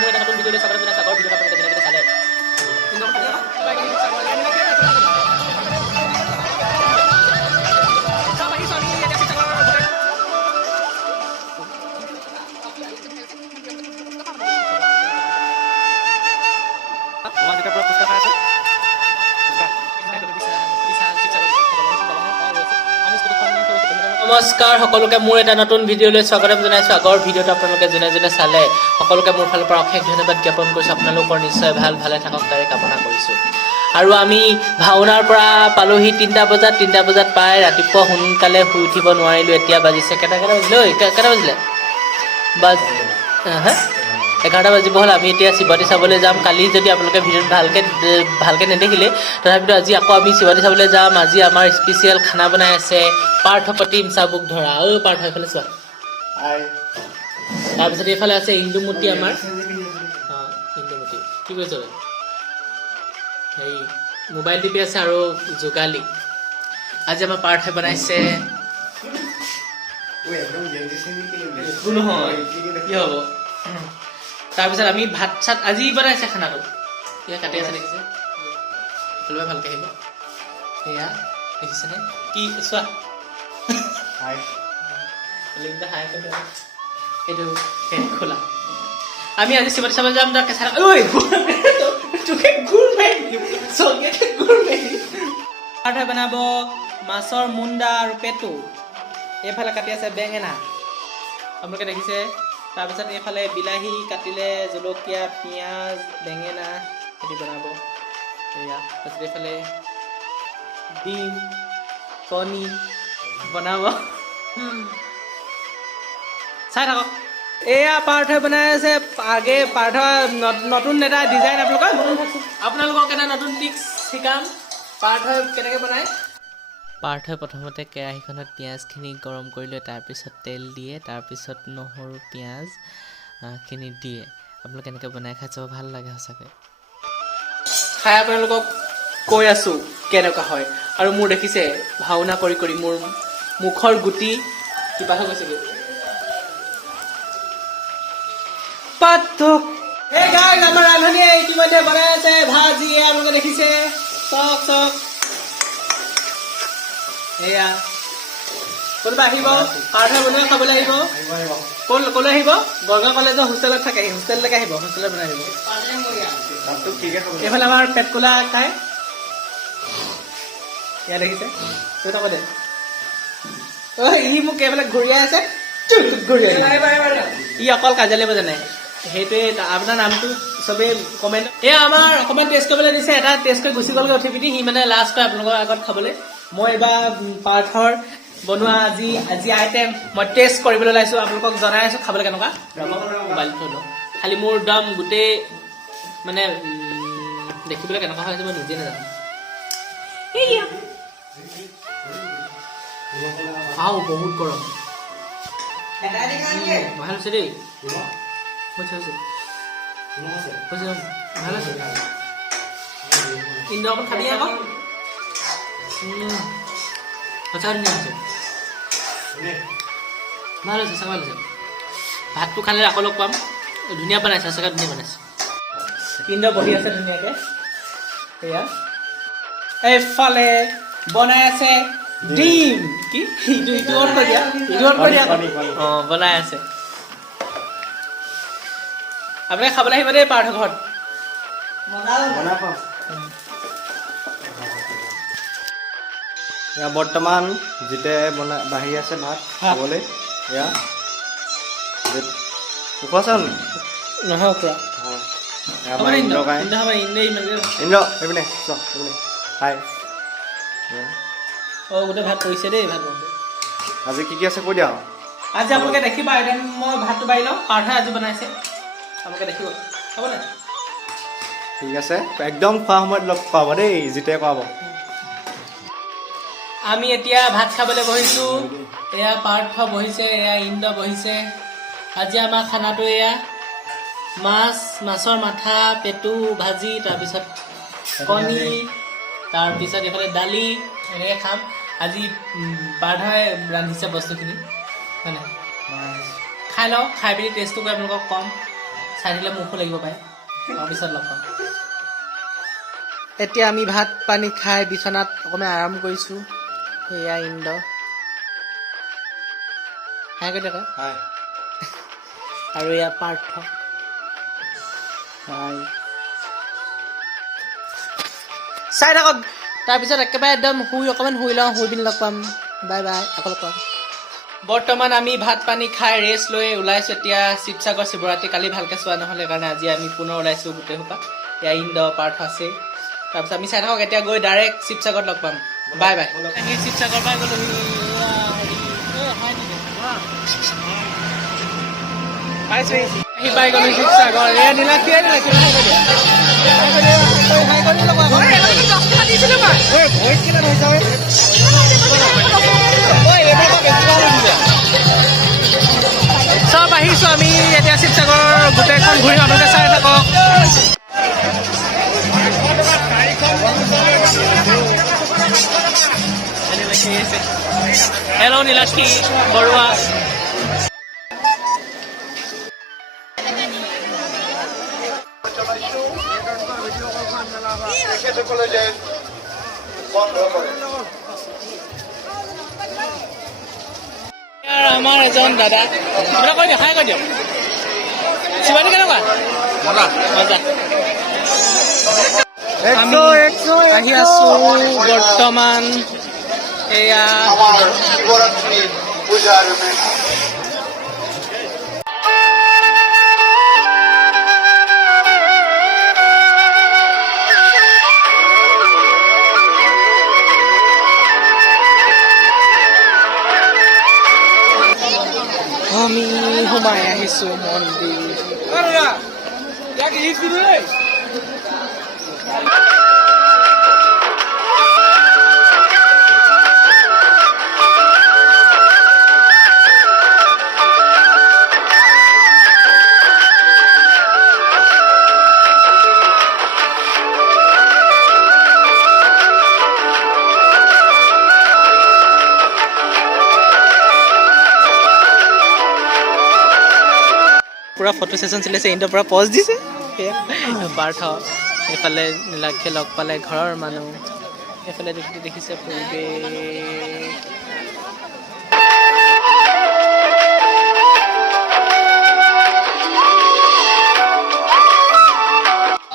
মোৰ এটা নতুন ভিডিঅ'লৈ স্বাগতম জনাইছোঁ। আগৰ ভিডিঅ'টো আপোনালোকে যেনে চালে নমস্কাৰ সকলোকে মোৰ এটা নতুন ভিডিঅ'লৈ স্বাগতম জনাইছোঁ। আগৰ ভিডিঅ'টো আপোনালোকে যোনে যোনে চালে সকলোকে মোৰ ফালৰ পৰা অশেষ ধন্যবাদ জ্ঞাপন কৰিছোঁ। আপোনালোকৰ নিশ্চয় ভালে থাকক তাৰে কামনা কৰিছোঁ। আৰু আমি ভাওনাৰ পৰা পালোহি 3টা বজাত পাই ৰাতিপুৱা সোনকালে শুই উঠিব নোৱাৰিলোঁ। এতিয়া বাজিছে কেইটা বাজিলে? কেইটা বাজিলে? 11টা বাজিব হ'ল। আমি এতিয়া শিৱৰাত্ৰি চাবলৈ যাম। কালি যদি আপোনালোকে ভিডিঅ'ত ভালকৈ নেদেখিলে তথাপিতো আজি আকৌ আমি শিৱৰাত্ৰি চাবলৈ যাম। আজি আমাৰ স্পেচিয়েল খানা বনাই আছে পাৰ্থপ্ৰতিম চাবুক ধৰা। পাৰ্থ এইফালে চোৱা। তাৰপিছত এইফালে আছে ইন্দুমতী আমাৰ। ইন্দুমতী কি কৈছ? হেৰি মোবাইল টিপি আছে আৰু যোগালী। আজি আমাৰ পাৰ্থই বনাইছে নহয় কি হ'ব। তাৰপিছত আমি ভাত চাত আজি বনাইছে খানাটো। এয়া কাটি আছে দেখিছে সকলোৱে ভালকৈ আহিব। এয়া দেখিছেনে কি চোৱা এইটো পেট খোলা। আমি আজি শিৱৰাত্ৰি চাবলৈ যাম। তাৰ কেঁচা পাৰ্থই বনাব মাছৰ মুণ্ডা আৰু পেটু। এইফালে কাটি আছে বেঙেনা আপোনালোকে দেখিছে। তাৰপিছত এইফালে বিলাহী কাটিলে, জলকীয়া, পিঁয়াজ, বেঙেনা খেতি বনাব। এয়া তাৰপিছত এইফালে ডিম কণী বনাব। চাই থাকক। এয়া পাৰ্থই বনাই আছে। আগে পাৰ্থ নতুন এটা ডিজাইন আপোনালোকক এটা নতুন ট্ৰিক্স শিকাম। পাৰ্থই কেনেকৈ বনায়। পাৰ্থই প্ৰথমতে কেৰাহীখনত পিঁয়াজখিনি গৰম কৰি লৈ তাৰপিছত তেল দিয়ে, তাৰপিছত নহৰু পিঁয়াজ খিনি দিয়ে। আপোনালোকে এনেকৈ বনাই খাই চাব, ভাল লাগে সঁচাকৈ। খাই আপোনালোকক কৈ আছোঁ কেনেকুৱা হয়। আৰু মোৰ দেখিছে ভাওনা কৰি কৰি মোৰ মুখৰ গুটি কিবা হৈ গৈছেগৈ। আমাৰ ৰান্ধনীয়ে ইতিমধ্যে বনাই আছে ভাজি। আপোনালোকে দেখিছে চক চক। এয়া কোনোবা আহিব পাৰ্থই বনোৱা খাবলৈ আহিব। ক'লৈ আহিব? বৰগাঁও কলেজৰ হোষ্টেলত থাকে। হোষ্টেললৈকে আহিব, হোষ্টেলত বনাই আহিব। এইফালে আমাৰ পেটকুলা খায়। এয়া দেখিছে দে ই মোক এইফালে ঘূৰিয়াই আছে। ই অকল কাজিয়া লাগিব জানে। সেইটোৱে আপোনাৰ নামটো চবেই কমেণ্ট। এয়া আমাৰ অকণমান টেষ্ট কৰিবলৈ দিছে। এটা টেষ্ট কৰি গুচি গ'লগৈ উঠি পিনি। সি মানে লাষ্ট কৰে আপোনালোকৰ আগত খাবলৈ। মই এইবাৰ পাৰ্থৰ বনোৱা আজি আইটেম মই টেষ্ট কৰিবলৈ ওলাইছোঁ। আপোনালোকক জনাই আছোঁ খাবলৈ কেনেকুৱা। মোবাইল থৈ লওঁ খালি মোৰ একদম গোটেই মানে দেখিবলৈ কেনেকুৱা হৈ আছে মই নিজে নাজানো। বহুত গৰম। ভাল হৈছে দেই। ভাল আছে। ইন্দু অকণ খাবি আকৌ। সঁচা ধুনীয়া হৈছে। ভাল হৈছে ভাল হৈছে। ভাতটো খালে আকৌ লগ পাম। ধুনীয়া বনাইছে সঁচাকৈ ধুনীয়া বনাইছে। ইন্দু বহি আছে ধুনীয়াকৈ। সেয়া এইফালে বনাই আছে ডিম। কি ইটো অন কৰি দিয়া। বনাই আছে। আপোনালোকে খাবলৈ আহিব দেই পাৰ্থ ঘৰত। বৰ্তমান যিতে বাঢ়ি আছে ভাত খাবলৈ। এয়া উপাচন নহয় পুৰা এইপিনে হাই। গোটেই ভাত পৰিছে দেই। ভাত আজি কি আছে কৈ দিয়া। আজি আপোনালোকে দেখিবা। এতিয়া মই ভাতটো বাঢ়ি লওঁ। পাৰ্থই আজি বনাইছে আপোনালোকে দেখিব। খাবনে? ঠিক আছে একদম খোৱা সময়ত লগ খুৱাব দেই। যিতে খুৱাব। আমি এতিয়া ভাত খাবলৈ বহিছোঁ। এয়া পাৰ্থ বহিছে, এয়া ইন্দ্ৰ বহিছে। আজি আমাৰ খানাটো এয়া মাছৰ মাথা পেটু ভাজি, তাৰপিছত কণী, তাৰপিছত এইফালে দালি। এনেকৈ খাম। আজি পাৰ্থই ৰান্ধিছে বস্তুখিনি হয় নাই। খাই লওঁ। খাই পিনি টেষ্টটো কৰি আপোনালোকক ক'ম। চাই দিলে মুখো লাগিব পাৰে তাৰপিছত লগ পাম এতিয়া আমি ভাত পানী খাই বিচনাত অকণমান আৰাম কৰিছোঁ সেয়া ইন্দ্ৰ হাই কৈ দেখা হাই আৰু এয়া পাৰ্থ হাই চাই থাকক তাৰপিছত একেবাৰে একদম অকণমান শুই লওঁ শুই পিনি লগ পাম বাই বাই আকৌ লগ পাম বৰ্তমান আমি ভাত পানী খাই ৰেষ্ট লৈ ওলাইছোঁ এতিয়া শিৱসাগৰ শিৱৰাত্ৰি কালি ভালকৈ চোৱা নহ'লে কাৰণে আজি আমি পুনৰ ওলাইছোঁ গোটেই সোপা এয়া ইন্দ্ৰ পাৰ্থ আছে তাৰপিছত আমি চাই থাকক এতিয়া গৈ ডাইৰেক্ট শিৱসাগৰত লগ পাম বাই বাই আমি শিৱসাগৰ পাই গ'লো আহি পাই গ'লো শিৱসাগৰ এয়া নীলাক্ষী চব আহিছোঁ আমি এতিয়া শিৱসাগৰ গোটেইখন ঘূৰি আপোনালোকে চাই থাকক হেল্ল' নীলাক্ষী বৰুৱা আমাৰ এজন দাদা আপোনাক কৈ দিয়ক হাই কৈ দিয়ক শিৱানী কেনেকুৱা মজা আমি আহি আছোঁ বৰ্তমান এয়া শিৱৰাত্ৰি পূজাৰ আমি সোমাই আহিছোঁ মন্দিৰ পুৰা ফটো ছেশ্যন চলিছে ইন্দ্ৰ পুৰা পজ দিছে পাৰ্থ এইফালে নীলাক্ষীয়ে লগ পালে ঘৰৰ মানুহ এইফালে দেখিছে পৰিৱেশ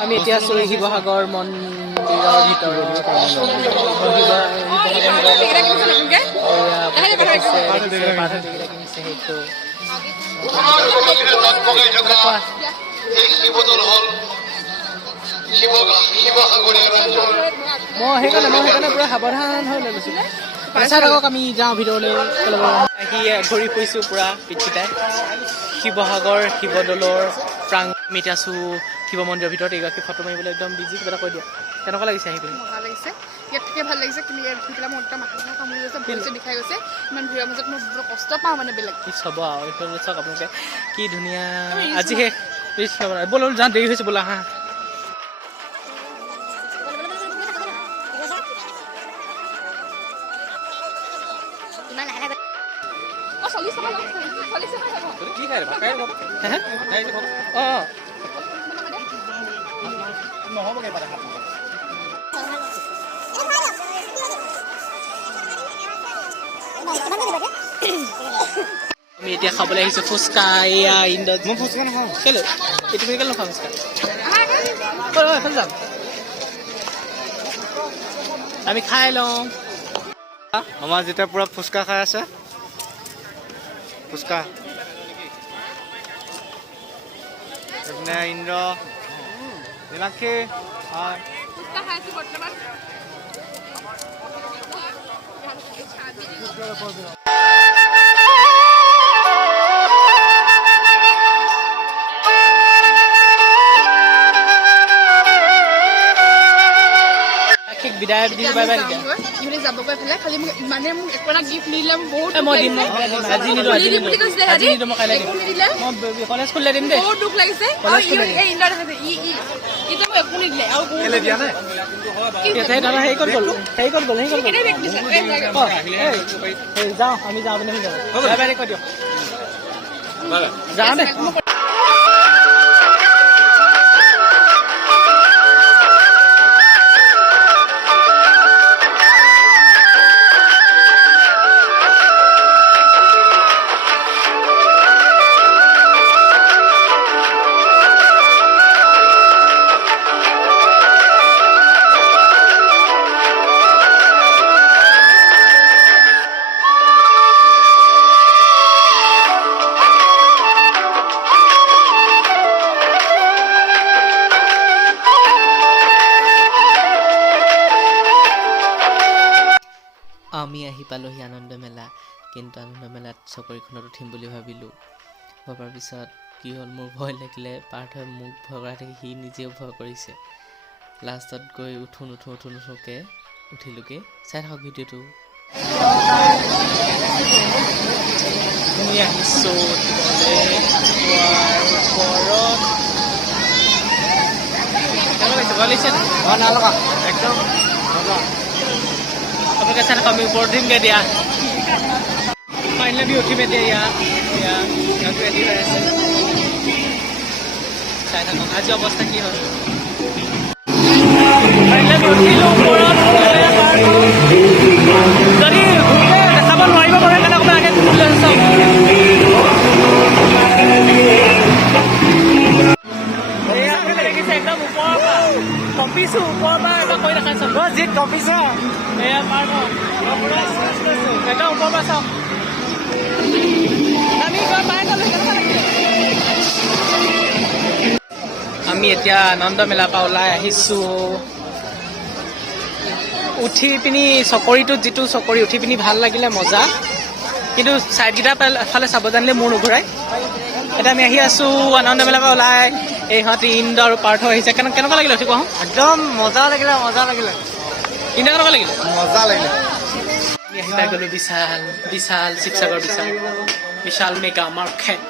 আমি এতিয়া আছোঁ শিৱসাগৰ মন্দিৰৰ ভিতৰত সেইটো মই সেইকাৰণে পুৰা সাৱধান হৈ লৈ লৈছোঁ চাই থাকক আমি যাওঁ ভিতৰলৈ আহি ঘূৰি ফুৰিছোঁ পুৰা পিঠিটাই শিৱসাগৰ শিৱদৌলৰ প্ৰাং আমি এতিয়া আছোঁ শিৱ মন্দিৰৰ ভিতৰত এইগৰাকী ফটো মাৰিবলৈ একদম বিজি কিবা এটা কৈ দিয়া কেনেকুৱা লাগিছে আহি পিনি ভাল লাগিছে ইয়াত থাকি ভাল লাগিছে কিন্তু ইয়াত উঠি পেলাই মোৰ একদম মাথা কামুৰি গৈছে ভৰিছে বিষাই গৈছে ইমান ভিৰৰ মাজত মই বৰ কষ্ট পাওঁ মানে বেলেগ কি চাব আৰু এইফালে চাওক আপোনালোকে কি ধুনীয়া আজি ৰিচ ব'ল যাওঁ দেৰি হৈছে বোলা হা অঁ আমি এতিয়া খাবলৈ আহিছোঁ ফুচকা এয়া ইন্দ্ৰ মই ফুচকা নাখাওঁ কেলৈ এইটো কেলৈ নাখাওঁ ফুচকা এখন যাম আমি খাই লওঁ আমাৰ যেতিয়া পুৰা ফুচকা খাই আছে ফুচকা এইপিনে ইন্দ্ৰ নীলাক্ষী হয় বিদায় দি বাই বাই ইহঁতে যাবগৈ পেলাই খালি মোক মানে মোক একো এটা গিফ্ট নিদিলে বহুত মই দিম আজি নিদিওঁ আজি নিদিওঁ মই কাইলৈ দিম নিদিলে মই কলেজ খুলিলে দিম দেই বহুত দুখ লাগিছে আৰু ইণ্ডাৰ দেখাইছে এতিয়া মোক একো নিদিলে আৰু দাদা হেৰি ক'ত গ'ল কেনে বেগ দিছে যাওঁ আমি যাওঁ বুলি বাই বাই কৈ দিয়ক যাওঁ দে আহি পালোহি আনন্দ মেলা কিন্তু আনন্দ মেলাত চকৰিখনত উঠিম বুলি ভাবিলোঁ ভবাৰ পিছত কি হ'ল মোৰ ভয় লাগিলে পাৰ্থই মোক ভয় কৰা দেখি সি নিজেও ভয় কৰিছে লাষ্টত গৈ উঠোকে উঠিলোগে চাই থাকক ভিডিঅ'টো আমি আহিছোঁ একদম আপোনালোকে চাই থাকক আমি ওপৰত উঠিমগৈ দিয়া ফাইনেলি আমি উঠিম এতিয়া ইয়াত ৰেডি হৈ আছে চাই থাকক আজি অৱস্থা কি হয় ফাইনেলি উঠিলোঁ ওপৰত যদি দেখাব নোৱাৰিব পাৰে কাৰণে অকণমান আগে ঘূৰি চাওক দেখিছে একদম ওপৰৰ পৰা কঁপিছোঁ ওপৰৰ পৰা এবাৰ কৈ দেখাইছোঁ জিত কপিছে এয়া পাৰ একদম ওপৰৰ পৰা চাওক আমি এতিয়া আনন্দ মেলাৰ পৰা ওলাই আহিছোঁ উঠি পিনি চকৰিটোত যিটো চকৰি উঠি পিনি ভাল লাগিলে মজা কিন্তু ছাইডকেইটা এফালে চাব জানিলে মোৰ নুঘূৰাই এতিয়া আমি আহি আছোঁ আনন্দ মেলাৰ পৰা ওলাই এইহঁতি ইন্দ আৰু পাৰ্থ আহিছে কেনেকুৱা লাগিলে উঠি কোৱা একদম মজা লাগিলে ইন্দ কেনেকুৱা লাগিলে মজা লাগিলে আমি আহি পাই গ'লোঁ বিশাল শিৱসাগৰ বিশাল মেগা মাৰ্কেট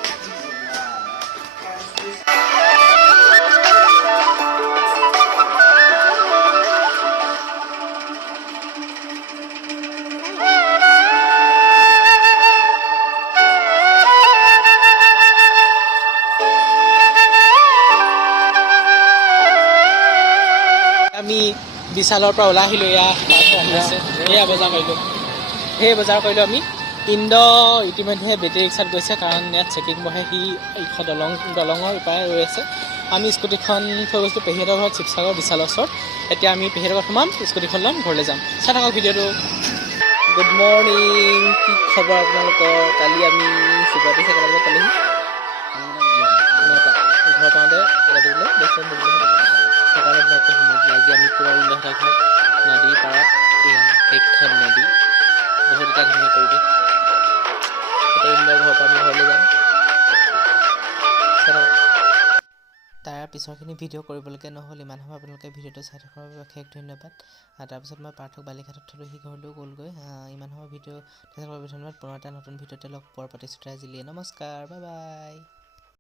আমি বিশালৰ পৰা ওলাই আহিলোঁ এয়া বজাৰ কৰিলোঁ সেই বজাৰ কৰিলোঁ আমি ইন্দ ইতিমধ্যে বেটেৰী ৰিক্সাত গৈছে কাৰণ ইয়াত চেকিং বহে সি দলঙৰ ইপাৰে ৰৈ আছে আমি স্কুটিখন থৈ গৈছোঁ পেহীহঁতৰ ঘৰত শিৱসাগৰ বিশালৰ ওচৰত এতিয়া আমি পেহীহঁতৰ ঘৰত সোমাম স্কুটিখন ল'ম ঘৰলৈ যাম চাই থাকক ভিডিঅ'টো গুড মৰ্ণিং কি খবৰ আপোনালোকৰ কালি আমি শিৱৰাত্ৰি কেইটা বজাত পালোহি ঘৰ পাওঁতে সেইকাৰণে ব্লগটো সোমাইছিলোঁ আজি আমি পূৰা ইন্দাহঁতৰ ঘৰত নদীৰ পাৰত এয়া সেইখন নদী বহুত এটা ধুনীয়া পৰিৱেশ এতিয়া ইন্দৰ ঘৰৰ পৰা আমি ঘৰলৈ যাম তাৰ পিছৰখিনি ভিডিঅ' কৰিবলৈকে নহ'ল ইমান সময় আপোনালোকে ভিডিঅ'টো চাই থকাৰ বাবে অশেষ ধন্যবাদ তাৰপিছত মই পাৰ্থক বালিঘাটত থলোঁ সি ঘৰলৈও গ'লগৈ ইমান সময় ভিডিঅ' চাই থকাৰ বাবে ধন্যবাদ পুনৰ এটা নতুন ভিডিঅ'তে লগ পোৱাৰ প্ৰতিশ্ৰুতি আজিলৈ নমস্কাৰ বাই বাই